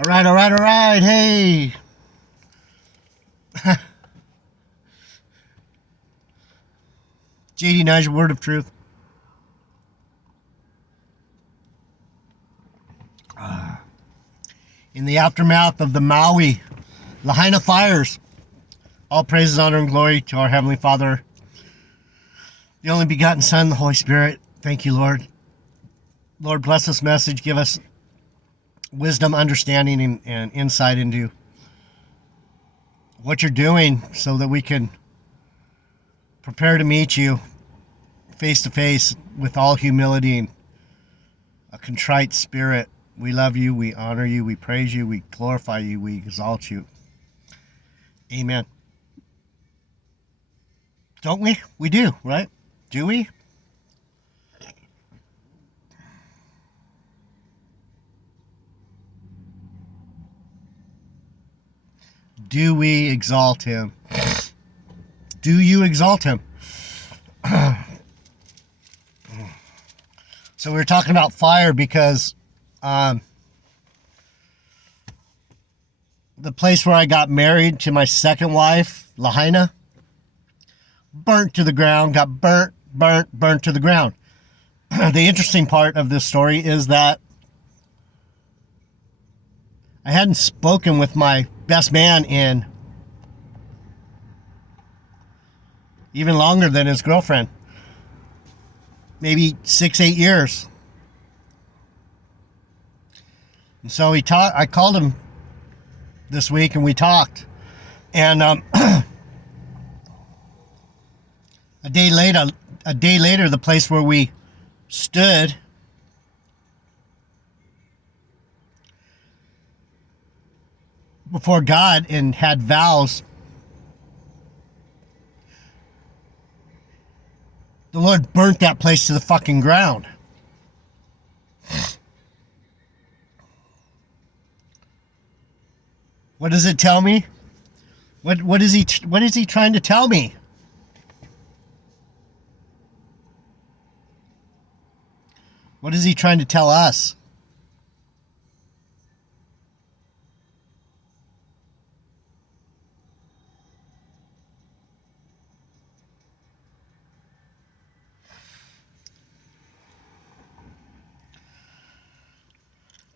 All right, all right, all right. Hey. JD Niger, word of truth. In the aftermath of the Maui Lahaina fires, all praises, honor, and glory to our Heavenly Father, the only begotten Son, the Holy Spirit. Thank you, Lord. Lord, bless this message. Give us wisdom, understanding, and insight into what you're doing so that we can prepare to meet you face to face with all humility and a contrite spirit. We love you, we honor you, we praise you, we glorify you, we exalt you. Amen. Don't we? We do, right? Do we? Do we exalt him? Do you exalt him? So we were talking about fire because the place where I got married to my second wife, Lahaina, burnt to the ground, got burnt to the ground. The interesting part of this story is that I hadn't spoken with my best man in even longer than his girlfriend. Maybe 6-8 years. And so I called him this week and we talked. And a day later, the place where we stood before God and had vows, the Lord burnt that place to the fucking ground. What does it tell me? What is he trying to tell me? What is he trying to tell us?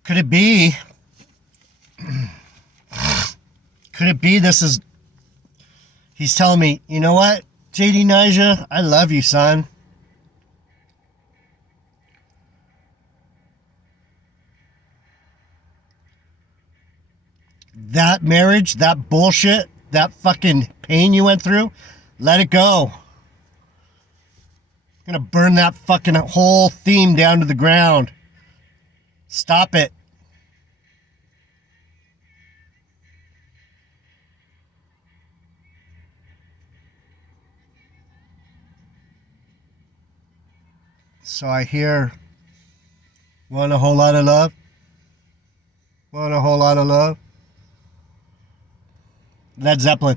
Could it be he's telling me, you know what, JD Nija, I love you, son. That marriage, that bullshit, that fucking pain you went through, let it go. I'm gonna burn that fucking whole theme down to the ground. Stop it. So I hear, want a whole lot of love? Want a whole lot of love? Led Zeppelin.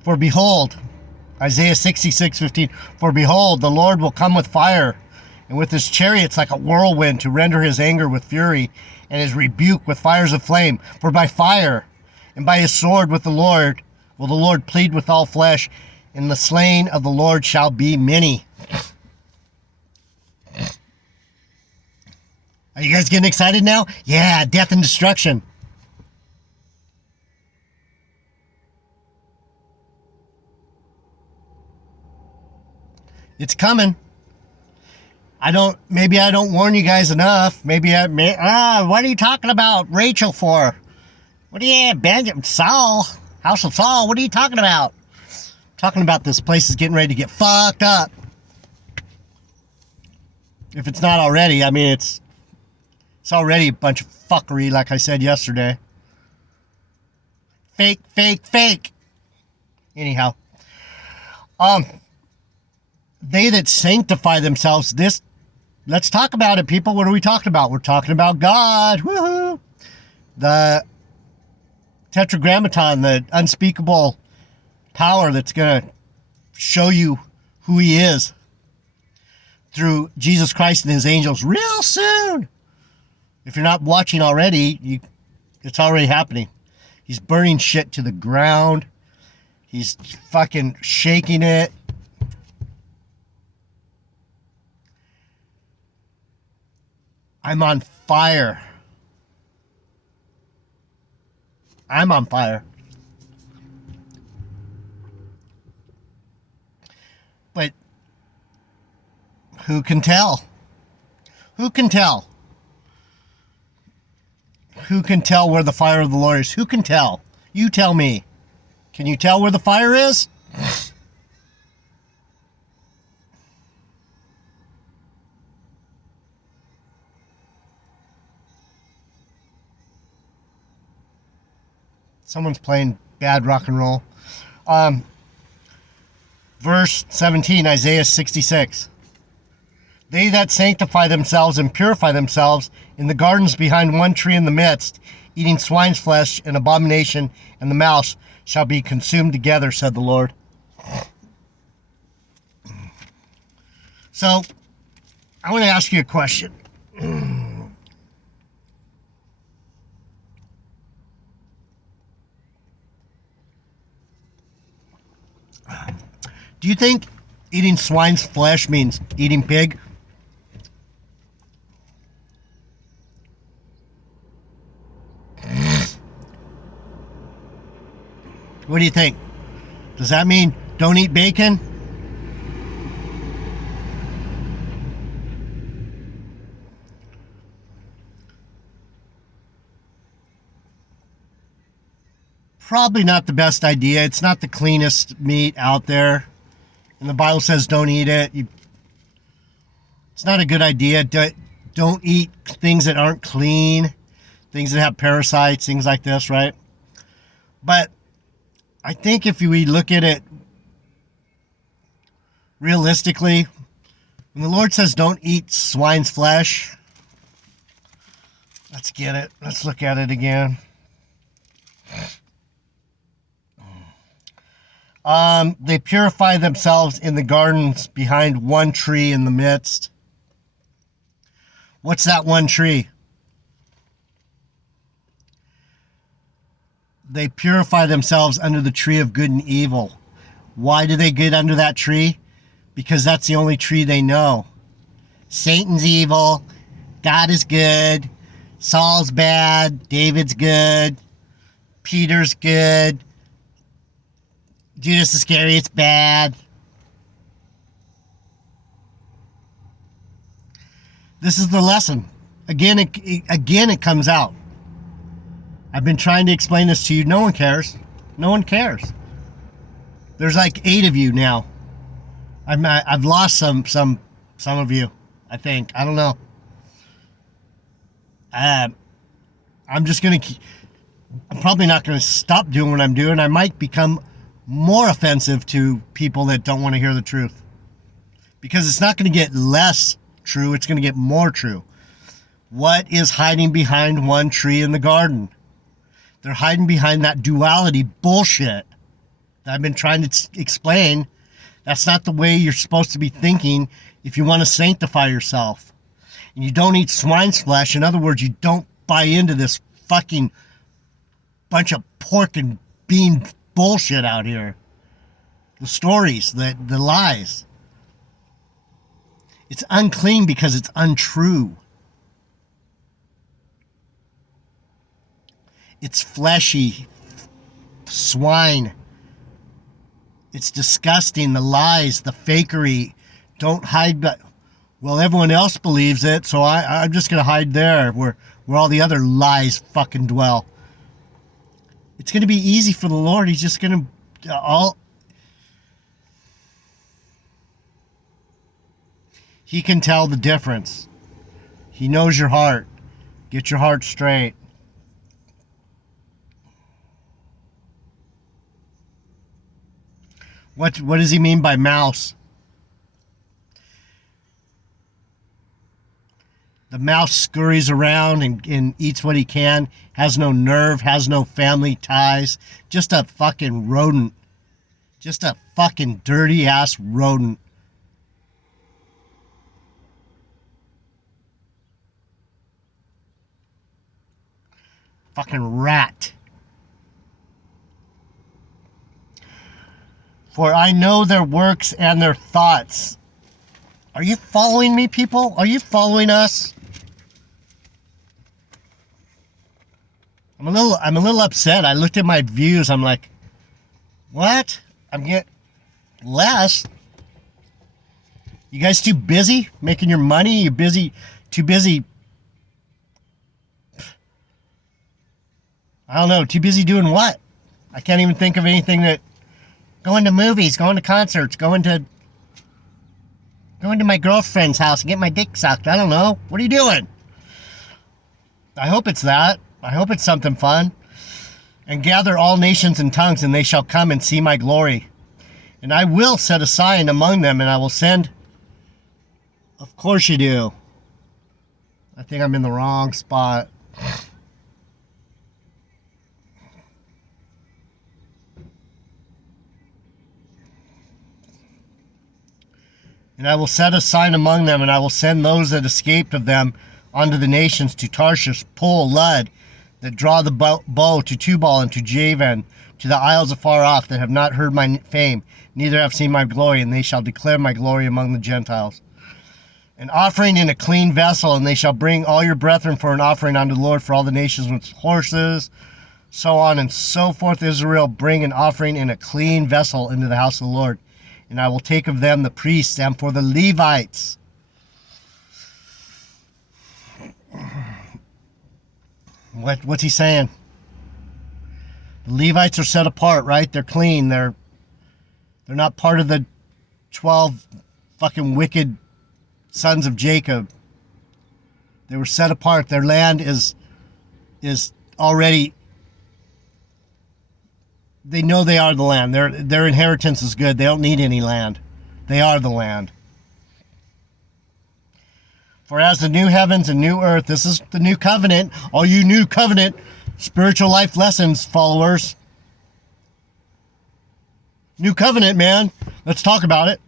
For behold, Isaiah 66:15, for behold, the Lord will come with fire, and with his chariots like a whirlwind, to render his anger with fury, and his rebuke with fires of flame. For by fire and by his sword with the Lord will the Lord plead with all flesh, and the slain of the Lord shall be many. Are you guys getting excited now? Yeah, death and destruction. It's coming. Maybe I don't warn you guys enough. What are you talking about Rachel for? What are you, Benjamin, Saul, House of Saul, what are you talking about? Talking about this place is getting ready to get fucked up. If it's not already, I mean, it's already a bunch of fuckery, like I said yesterday. Fake, fake, fake. Anyhow. They that sanctify themselves, let's talk about it, people. What are we talking about? We're talking about God. Woohoo! The Tetragrammaton, the unspeakable power that's going to show you who he is through Jesus Christ and his angels real soon. If you're not watching already, it's already happening. He's burning shit to the ground. He's fucking shaking it. I'm on fire. I'm on fire. But who can tell? Who can tell? Who can tell where the fire of the Lord is? Who can tell? You tell me. Can you tell where the fire is? Someone's playing bad rock and roll. Verse 17, Isaiah 66. They that sanctify themselves and purify themselves in the gardens behind one tree in the midst, eating swine's flesh and abomination, and the mouse shall be consumed together, said the Lord. So, I want to ask you a question. Do you think eating swine's flesh means eating pig? What do you think? Does that mean don't eat bacon? Probably not the best idea. It's not the cleanest meat out there. And the Bible says don't eat it. It's not a good idea. Don't eat things that aren't clean, things that have parasites, things like this, right? But I think if we look at it realistically, when the Lord says don't eat swine's flesh, let's get it. Let's look at it again. They purify themselves in the gardens behind one tree in the midst. What's that one tree? They purify themselves under the tree of good and evil. Why do they get under that tree? Because that's the only tree they know. Satan's evil. God is good. Saul's bad. David's good. Peter's good. Judas Iscariot's bad. This is the lesson. Again, it comes out. I've been trying to explain this to you. No one cares. No one cares. There's like 8 of you now. I've lost some of you, I think. I don't know. I'm probably not going to stop doing what I'm doing. I might become more offensive to people that don't want to hear the truth. Because it's not going to get less true. It's going to get more true. What is hiding behind one tree in the garden? They're hiding behind that duality bullshit that I've been trying to explain. That's not the way you're supposed to be thinking if you want to sanctify yourself. And you don't eat swine's flesh. In other words, you don't buy into this fucking bunch of pork and bean bullshit out here. The stories, the lies. It's unclean because it's untrue. It's fleshy. Swine. It's disgusting. The lies, the fakery. Don't hide. Well, everyone else believes it, so I'm just going to hide there where all the other lies fucking dwell. It's going to be easy for the Lord. He's just going to He can tell the difference. He knows your heart. Get your heart straight. What does he mean by mouse? The mouse scurries around and eats what he can, has no nerve, has no family ties, just a fucking rodent. Just a fucking dirty ass rodent. Fucking rat. For I know their works and their thoughts. Are you following me, people? Are you following us? I'm a little upset. I looked at my views. I'm like, what? I'm getting less. You guys too busy making your money? You too busy. I don't know, too busy doing what? I can't even think of anything that... Going to movies, going to concerts, going to my girlfriend's house and get my dick sucked. I don't know. What are you doing? I hope it's that. I hope it's something fun. And gather all nations and tongues, and they shall come and see my glory. And I will set a sign among them, and I will send... Of course you do. I think I'm in the wrong spot. And I will set a sign among them, and I will send those that escaped of them unto the nations, to Tarshish, Pul, Lud, that draw the bow, to Tubal and to Javan, to the isles afar off, that have not heard my fame, neither have seen my glory, and they shall declare my glory among the Gentiles. An offering in a clean vessel, and they shall bring all your brethren for an offering unto the Lord, for all the nations with horses, so on and so forth. Israel, bring an offering in a clean vessel into the house of the Lord. And I will take of them the priests, and for the Levites. What's he saying? The Levites are set apart, right? They're clean. They're not part of the 12 fucking wicked sons of Jacob. They were set apart. Their land is already... They know they are the land. Their inheritance is good. They don't need any land. They are the land. For as the new heavens and new earth, this is the new covenant. All you new covenant spiritual life lessons followers. New covenant, man. Let's talk about it.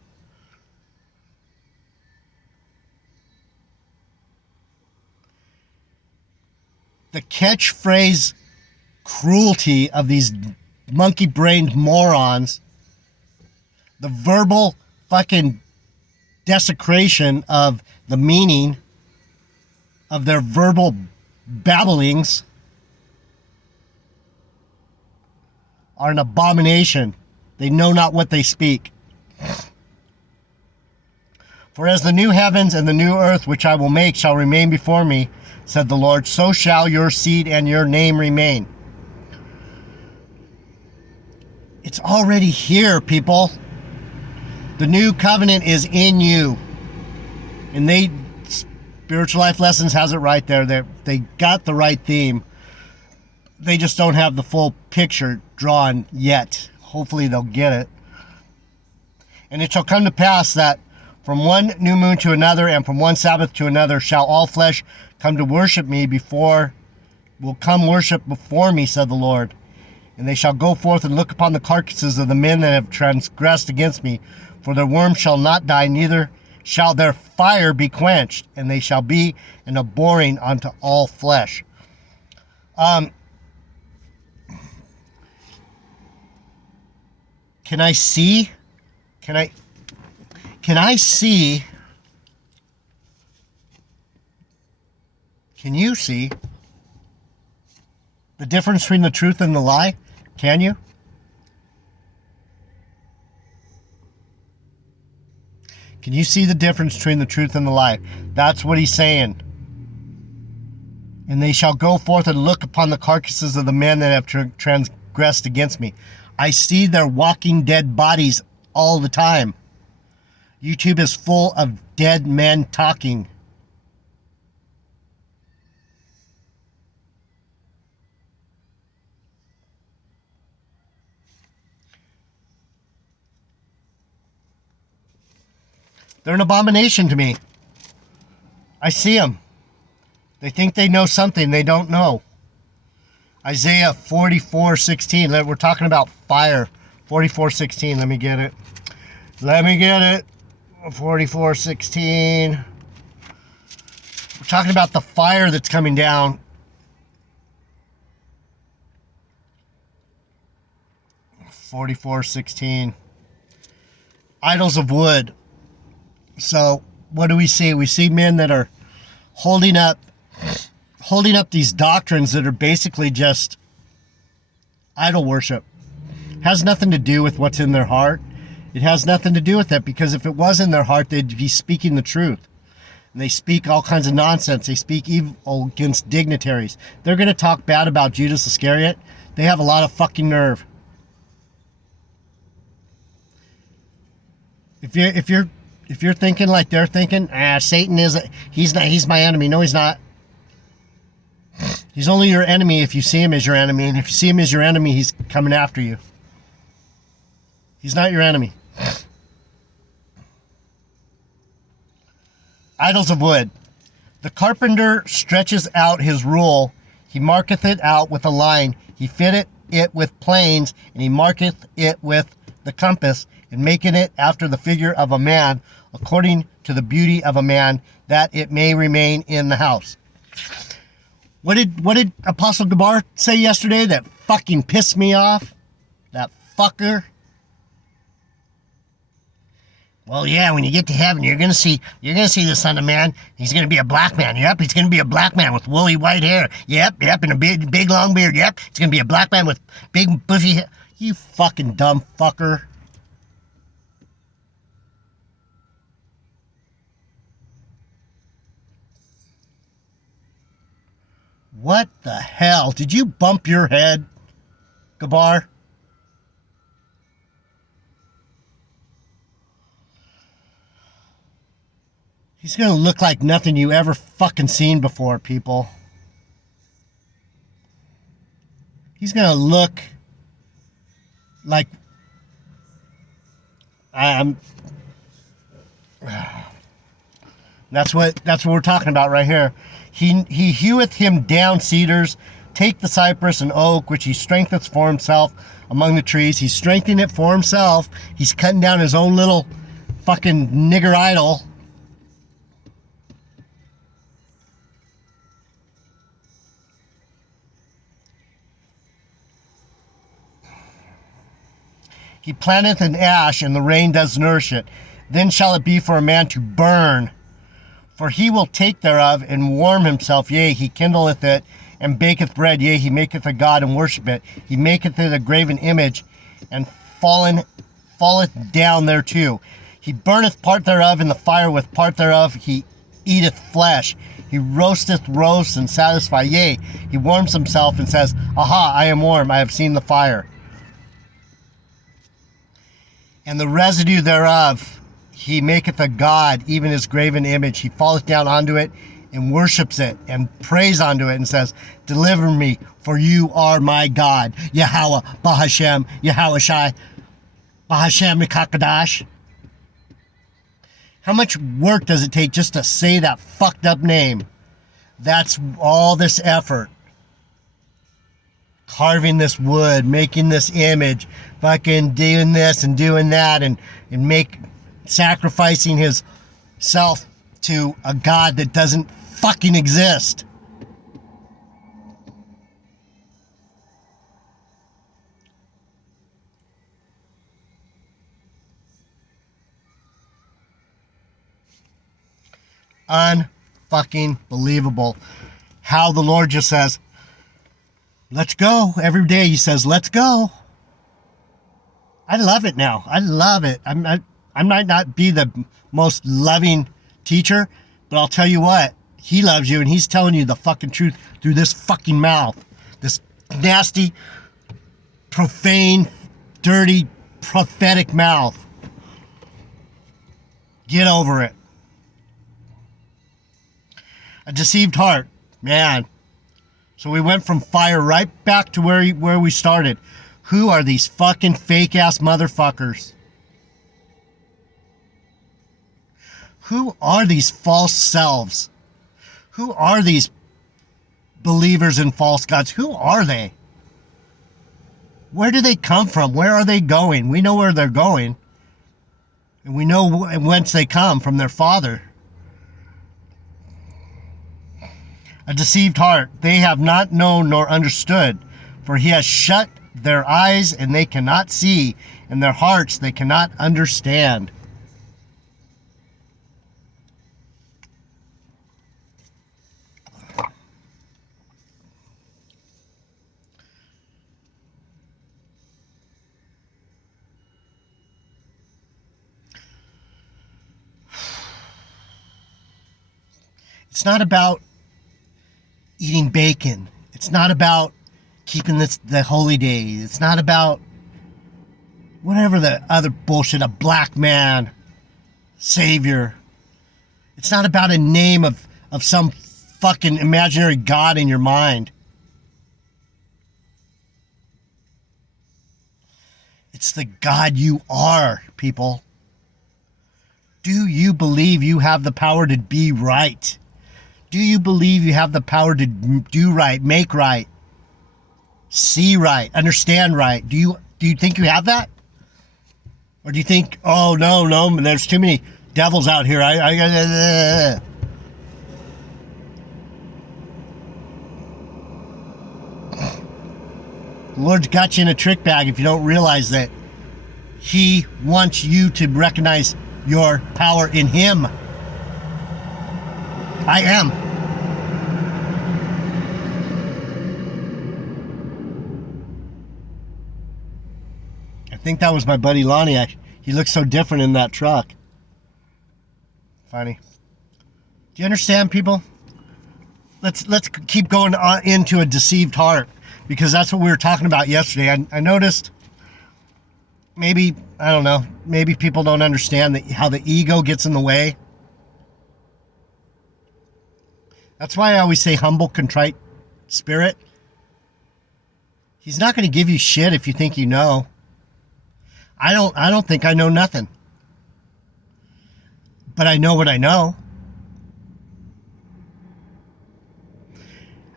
The catchphrase cruelty of these monkey-brained morons, the verbal fucking desecration of the meaning of their verbal babblings are an abomination. They know not what they speak. For as the new heavens and the new earth which I will make shall remain before me, said the Lord, so shall your seed and your name remain. It's already here, people. The new covenant is in you. And Spiritual Life Lessons has it right there. They got the right theme. They just don't have the full picture drawn yet. Hopefully they'll get it. And it shall come to pass that from one new moon to another, and from one Sabbath to another, shall all flesh come to worship me will come worship before me, said the Lord. And they shall go forth and look upon the carcasses of the men that have transgressed against me. For their worm shall not die, neither shall their fire be quenched. And they shall be an abhorring unto all flesh. Can I see? Can I see? Can you see the difference between the truth and the lie? Can you? Can you see the difference between the truth and the lie? That's what he's saying. And they shall go forth and look upon the carcasses of the men that have transgressed against me. I see their walking dead bodies all the time. YouTube is full of dead men talking. They're an abomination to me. I see them. They think they know something they don't know. Isaiah 44:16. We're talking about fire. 44:16. Let me get it. 44:16. We're talking about the fire that's coming down. 44:16. Idols of wood. So what do we see? We see men that are holding up these doctrines that are basically just idol worship. Has nothing to do with what's in their heart. It has nothing to do with that, because if it was in their heart, they'd be speaking the truth. And they speak all kinds of nonsense. They speak evil against dignitaries. They're going to talk bad about Judas Iscariot. They have a lot of fucking nerve. If you're thinking like they're thinking, Satan he's my enemy. No, he's not. He's only your enemy if you see him as your enemy, and if you see him as your enemy, he's coming after you. He's not your enemy. Idols of wood. The carpenter stretches out his rule, he marketh it out with a line, he fitteth it with planes, and he marketh it with the compass, and maketh it after the figure of a man, according to the beauty of a man, that it may remain in the house. What did Apostle Gabar say yesterday that fucking pissed me off? That fucker. Well, yeah, when you get to heaven, you're gonna see the Son of Man. He's gonna be a black man. Yep, he's gonna be a black man with woolly white hair. Yep, and a big long beard. Yep, he's gonna be a black man with big buffy hair. You fucking dumb fucker. What the hell? Did you bump your head, Gabar? He's going to look like nothing you ever fucking seen before, people. He's going to look like... That's what we're talking about right here. He heweth him down cedars, take the cypress and oak, which he strengtheneth for himself among the trees. He's strengthening it for himself. He's cutting down his own little fucking nigger idol. He planteth an ash, and the rain does nourish it. Then shall it be for a man to burn. For he will take thereof, and warm himself. Yea, he kindleth it, and baketh bread. Yea, he maketh a god, and worship it. He maketh it a graven image, and falleth down thereto. He burneth part thereof in the fire, with part thereof he eateth flesh. He roasteth roasts, and satisfy. Yea, he warms himself, and says, Aha, I am warm, I have seen the fire. And the residue thereof he maketh a god, even his graven image. He falleth down unto it, and worships it, and prays unto it, and says, Deliver me, for you are my God, Yahweh, Bahashem, Yahweh Shai, Bahashem Mikakadash. How much work does it take just to say that fucked up name? That's all this effort. Carving this wood, making this image, fucking doing this and doing that, and sacrificing his self to a God that doesn't fucking exist. Unfucking believable. How the Lord just says, let's go. Every day he says, let's go. I love it now. I love it. I might not be the most loving teacher, but I'll tell you what, he loves you, and he's telling you the fucking truth through this fucking mouth. This nasty, profane, dirty, prophetic mouth. Get over it. A deceived heart. Man. So we went from fire right back to where we started. Who are these fucking fake-ass motherfuckers? Who are these false selves? Who are these believers in false gods? Who are they? Where do they come from? Where are they going? We know where they're going. And we know whence they come, from their father. A deceived heart they have not known nor understood, for he has shut their eyes and they cannot see, and their hearts they cannot understand. It's not about eating bacon. It's not about keeping the holy days. It's not about whatever the other bullshit, a black man, savior. It's not about a name of some fucking imaginary God in your mind. It's the God you are, people. Do you believe you have the power to be right? Do you believe you have the power to do right, make right, see right, understand right? Do you think you have that? Or do you think, oh, no, there's too many devils out here. The Lord's got you in a trick bag if you don't realize that He wants you to recognize your power in Him. I am. I think that was my buddy Lonnie. He looks so different in that truck. Funny. Do you understand, people? Let's keep going on into a deceived heart, because that's what we were talking about yesterday. I noticed, maybe, I don't know, maybe people don't understand how the ego gets in the way. That's why I always say humble, contrite spirit. He's not going to give you shit if you think you know. I don't think I know nothing. But I know what I know.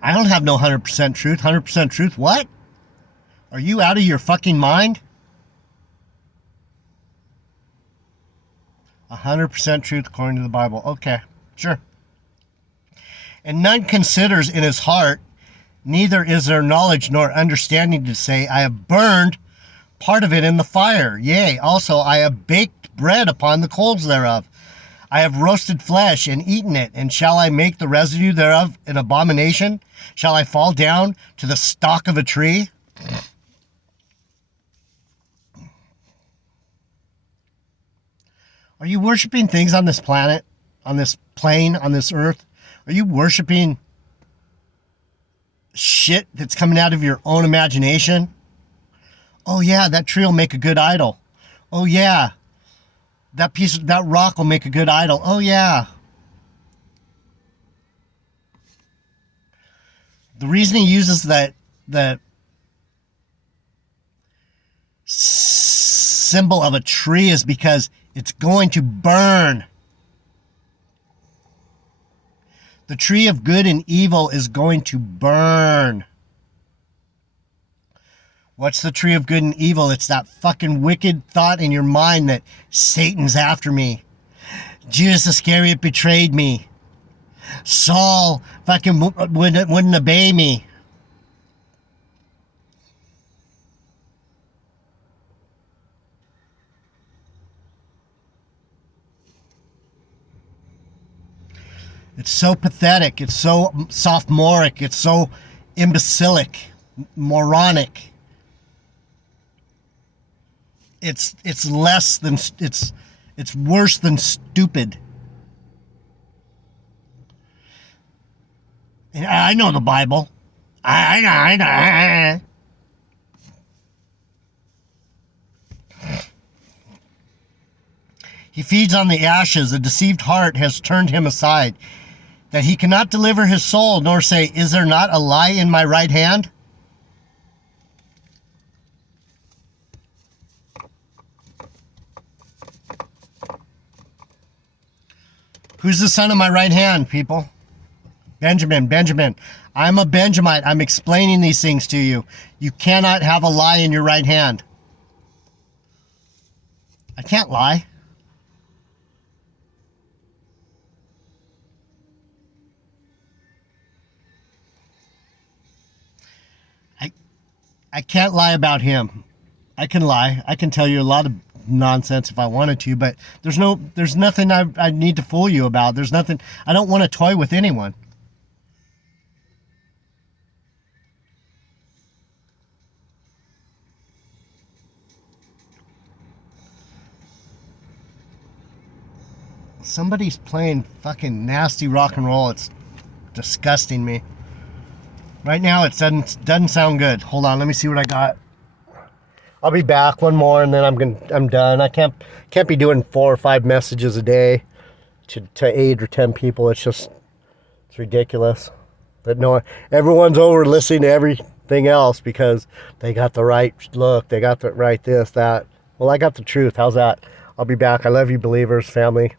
I don't have no 100% truth. 100% truth? What? Are you out of your fucking mind? 100% truth according to the Bible. Okay, sure. And none considers in his heart, neither is there knowledge nor understanding to say, I have burned part of it in the fire. Yea, also I have baked bread upon the coals thereof. I have roasted flesh and eaten it, and shall I make the residue thereof an abomination? Shall I fall down to the stalk of a tree? Are you worshiping things on this planet, on this plane, on this earth? Are you worshiping shit that's coming out of your own imagination? Oh yeah, that tree will make a good idol. Oh yeah, that rock will make a good idol. Oh yeah. The reason he uses that symbol of a tree is because it's going to burn. The tree of good and evil is going to burn. What's the tree of good and evil? It's that fucking wicked thought in your mind that Satan's after me. Judas Iscariot betrayed me. Saul fucking wouldn't obey me. It's so pathetic. It's so sophomoric. It's so imbecilic, moronic. It's worse than stupid. And I know the Bible. I know. He feeds on the ashes. A deceived heart has turned him aside, that he cannot deliver his soul, nor say, is there not a lie in my right hand? Who's the son of my right hand, people? Benjamin, I'm a Benjamite. I'm explaining these things to you. You cannot have a lie in your right hand. I can't lie. I can't lie about him. I can lie. I can tell you a lot of nonsense if I wanted to, but there's nothing I need to fool you about. There's nothing. I don't want to toy with anyone. Somebody's playing fucking nasty rock and roll. It's disgusting me. Right now it doesn't sound good. Hold on, let me see what I got. I'll be back one more and then I'm done. I can't be doing 4 or 5 messages a day to 8 or 10 people. It's ridiculous. But no, everyone's over listening to everything else because they got the right look, they got the right this, that. Well, I got the truth. How's that? I'll be back. I love you, believers, family.